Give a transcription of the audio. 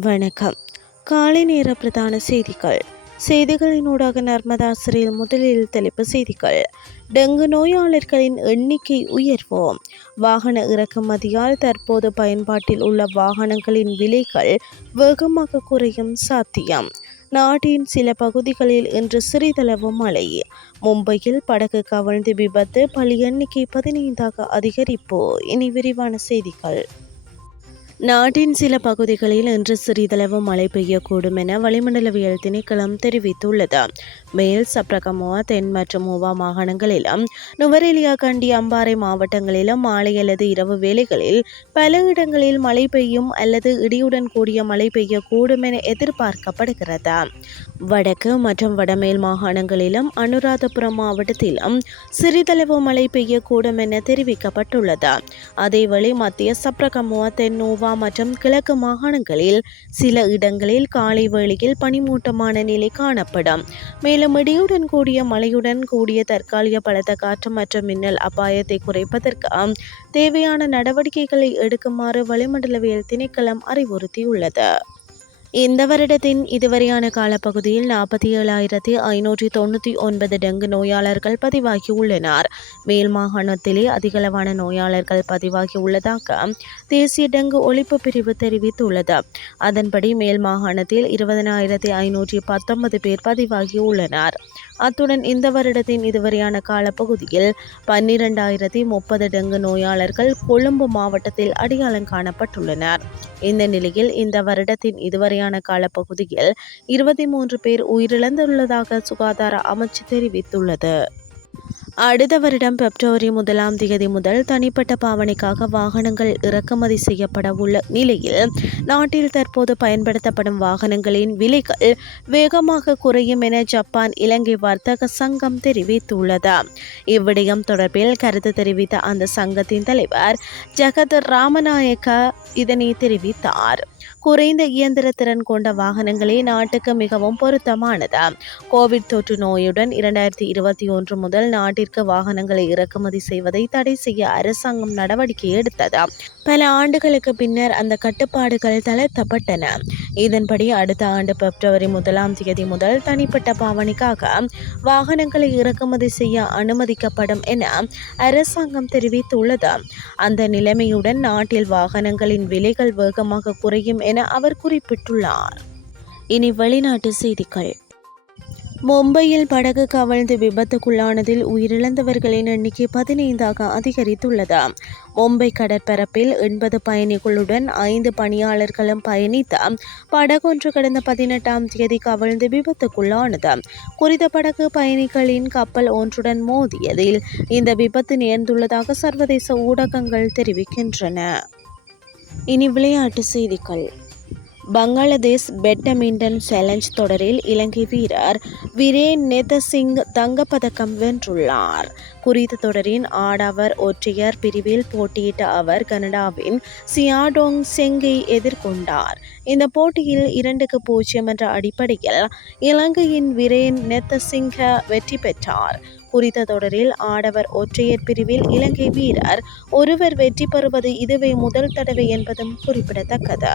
வணக்கம். காலை நேர பிரதான செய்திகள். செய்திகளினூடாக ஊடாக சிறையில் முதலில் தலைப்பு செய்திகள். டெங்கு நோயாளர்களின் எண்ணிக்கை உயர்வோம். வாகன இறக்குமதியால் தற்போது பயன்பாட்டில் உள்ள வாகனங்களின் விலைகள் வேகமாக குறையும் சாத்தியம். நாட்டின் சில பகுதிகளில் இன்று சிறிதளவு மழை. மும்பையில் படகு கவிழ்ந்து விபத்து பலி எண்ணிக்கை பதினைந்தாக அதிகரிப்பு. இனி விரிவான செய்திகள். நாட்டின் சில பகுதிகளில் இன்று சிறிதளவு மழை பெய்யக்கூடும் என வளிமண்டலவியல் திணைக்களம் தெரிவித்துள்ளது. மேல் சப்ரகமுவா தென் மற்றும் மூவா மாகாணங்களிலும் நுவரெலியா கண்டி அம்பாறை மாவட்டங்களிலும் மாலை அல்லது இரவு வேளைகளில் பல இடங்களில் மழை பெய்யும் அல்லது இடியுடன் கூடிய மழை பெய்யக்கூடும் என எதிர்பார்க்கப்படுகிறது. வடக்கு மற்றும் வடமேல் மாகாணங்களிலும் அனுராதபுரம் மாவட்டத்திலும் சிறிதளவு மழை பெய்யக்கூடும் என தெரிவிக்கப்பட்டுள்ளது. அதேவேளை மத்திய சப்ரகமுவா தென் நோவா மற்றும் கிழக்கு மாகாணங்களில் சில இடங்களில் காலை வேளையில் பனிமூட்டமான நிலை காணப்படும். மேலும் இடியுடன் கூடிய மழையுடன் கூடிய தற்காலிக பலத்த காற்று மற்றும் மின்னல் அபாயத்தை குறைப்பதற்கு தேவையான நடவடிக்கைகளை எடுக்குமாறு வளிமண்டலவியல் திணைக்களம் அறிவுறுத்தியுள்ளது. இந்த வருடத்தின் இதுவரையான காலப்பகுதியில் நாற்பத்தி ஏழாயிரத்தி ஐநூற்றி தொண்ணூற்றி ஒன்பது டெங்கு நோயாளர்கள் பதிவாகியுள்ளனர். மேல் மாகாணத்திலே அதிகளவான நோயாளர்கள் பதிவாகியுள்ளதாக தேசிய டெங்கு ஒழிப்பு பிரிவு தெரிவித்துள்ளது. அதன்படி மேல் மாகாணத்தில் இருபதனாயிரத்தி ஐநூற்றி பத்தொன்பது பேர் பதிவாகியுள்ளனர். அத்துடன் இந்த வருடத்தின் இதுவரையான காலப்பகுதியில் பன்னிரண்டாயிரத்தி முப்பது டெங்கு நோயாளர்கள் கொழும்பு மாவட்டத்தில் அடையாளம் காணப்பட்டுள்ளனர். இந்த நிலையில் இந்த வருடத்தின் இதுவரையான காலப்பகுதியில் இருபத்தி மூன்று பேர் உயிரிழந்துள்ளதாக சுகாதார அமைச்சு தெரிவித்துள்ளது. அடுத்த வருடம் பிப்ரவரி முதலாம் தேதி முதல் தனிப்பட்ட பாவனைக்காக வாகனங்கள் இறக்குமதி செய்யப்பட உள்ள நிலையில் நாட்டில் தற்போது பயன்படுத்தப்படும் வாகனங்களின் விலைகள் வேகமாக குறையும் என ஜப்பான் இலங்கை வர்த்தக சங்கம் தெரிவித்துள்ளது. இவ்விடயம் தொடர்பில் கருத்து தெரிவித்த அந்த சங்கத்தின் தலைவர் ஜெகத் ராமநாயக்க இதனை தெரிவித்தார். குறைந்த இயந்திர திறன் கொண்ட வாகனங்களே நாட்டுக்கு மிகவும் பொருத்தமானது. கோவிட் தொற்று நோயுடன் இரண்டாயிரத்தி இருபத்தி ஒன்று முதல் நாட்டிற்கு வாகனங்களை இறக்குமதி செய்வதை தடை செய்ய அரசாங்கம் நடவடிக்கை எடுத்தது. பல ஆண்டுகளுக்கு பின்னர் அந்த கட்டுப்பாடுகள் தளர்த்தப்பட்டன. இதன்படி அடுத்த ஆண்டு பிப்ரவரி முதலாம் தேதி முதல் தனிப்பட்ட பாவனைக்காக வாகனங்களை இறக்குமதி செய்ய அனுமதிக்கப்படும் என அரசாங்கம் தெரிவித்துள்ளது. அந்த நிலைமையுடன் நாட்டில் வாகனங்களின் விலைகள் வேகமாக குறையும் என அவர் குறிப்பிட்டுள்ளார். இனி வெளிநாட்டு செய்திகள். மும்பையில் படகு கவிழ்ந்து விபத்துக்குள்ளானதில் உயிரிழந்தவர்களின் எண்ணிக்கை பதினைந்தாக அதிகரித்துள்ளது. மும்பை கடற்பரப்பில் எண்பது பயணிகளுடன் ஐந்து பணியாளர்களும் பயணித்த படகொன்று கடந்த பதினெட்டாம் தேதி கவிழ்ந்து விபத்துக்குள்ளானது. குறித்த படகு பயணிகளின் கப்பல் ஒன்றுடன் மோதியதில் இந்த விபத்து நேர்ந்துள்ளதாக சர்வதேச ஊடகங்கள் தெரிவிக்கின்றன. இனி விளையாட்டு செய்திகள். பங்களாதேஷ் பேட்மிண்டன் சேலஞ்ச் தொடரில் இலங்கை வீரர் விரேன் நெதசிங் தங்கப்பதக்கம் வென்றுள்ளார். குறித்த தொடரின் ஆடவர் ஒற்றையர் பிரிவில் போட்டியிட்ட அவர் கனடாவின் சியாடோங் செங்கை எதிர்கொண்டார். இந்த போட்டியில் இரண்டுக்கு பூஜ்ஜியம் என்ற அடிப்படையில் இலங்கையின் விரேன் நெத்தசிங்க வெற்றி பெற்றார். குறித்த தொடரில் ஆடவர் ஒற்றையர் பிரிவில் இலங்கை வீரர் ஒருவர் வெற்றி பெறுவது இதுவே முதல் தடவை என்பதும் குறிப்பிடத்தக்கது.